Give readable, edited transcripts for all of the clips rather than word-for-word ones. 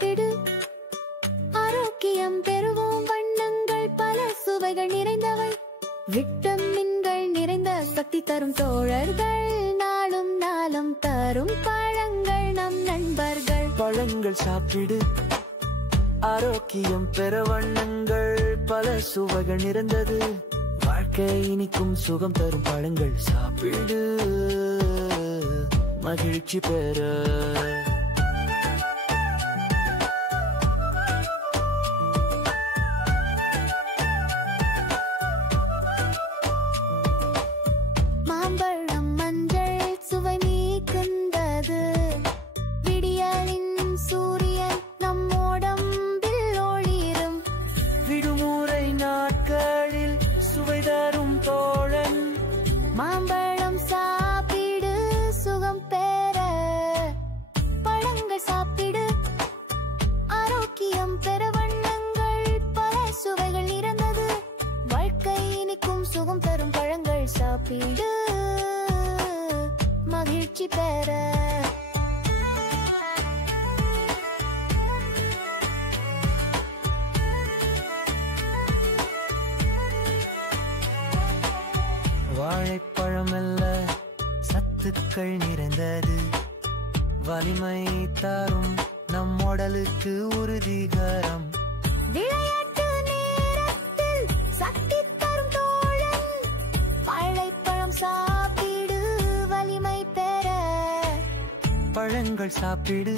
சாப்பிடு ஆரோக்கியம் பெறுவோம். வண்ணங்கள் பல சுவைகள் நிறைந்தவை, விட்டமின்கள் நிறைந்த சக்தி தரும் தோழர்கள், நாளும் நாளும் தரும் பழங்கள் நம் நண்பர்கள். பழங்கள் சாப்பிடு ஆரோக்கியம் பெற, வண்ணங்கள் பல சுவைகள் நிறைந்தது, வாழ்க்கை இனிக்கும் சுகம் தரும் பழங்கள் சாப்பிடு மகிழ்ச்சி பெற. மாம்பழம் மஞ்சள் சுவை நீக்கின்றது, விடியலின் சூரியன் நம்மோடம்பில் ஒளிரும், விடுமுறை நாட்களில் சுவை தரும் தோழன். மாம்பழம் சாப்பிடு சுகம் பெற, பழங்கள் சாப்பிடு ஆரோக்கியம் பெற, வண்ணங்கள் பல சுவைகள் நிறைந்தது, வாழ்க்கை இனிக்கும் சுகம் தரும் பழங்கள் சாப்பிடு மகிழ்ச்சி பெற. வாழைப்பழம் அல்ல சத்துக்கள் நிறைந்தது, வலிமை தரும் நம் உடலுக்கு உறுதிகரம், விளையாட்டு நேரத்தில் சக்தி தரும் தோழன், வாழைப்பழம் சாப்பிடு வலிமை பெற. பழங்கள் சாப்பிடு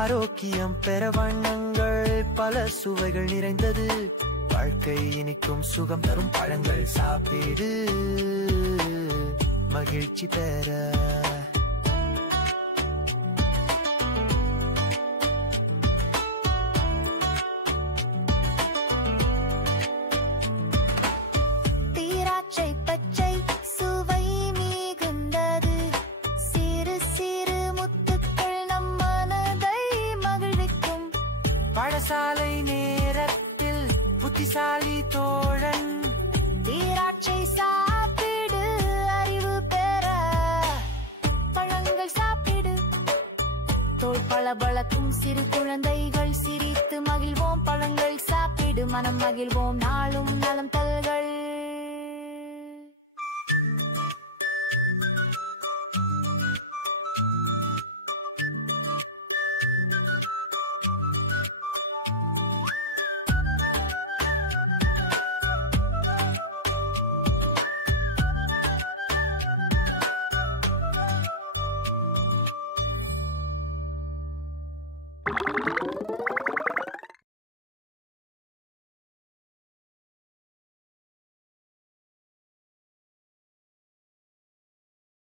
ஆரோக்கியம் பெற, வண்ணங்கள் பல சுவைகள் நிறைந்தது, வாழ்க்கை இனிக்கும் சுகம் தரும் பழங்கள் சாப்பிடு மகிழ்ச்சி பெற. திராட்சை பச்சை சுவை மிகுந்தது, சிறு சிறு முத்துக்கள் நம் மனதை மகிழ்விக்கும், பாடசாலை நேரத்தில் புத்திசாலி தோழன், திராட்சை சாப்பிடு அறிவு பெற. பழங்கள் சாப்பிடு தோல் பளபளக்கும், சிறு குழந்தைகள் சிரித்து மகிழ்வோம், பழங்கள் சாப்பிடு மனம் மகிழ்வோம், நாளும் நலம் தல்கள்.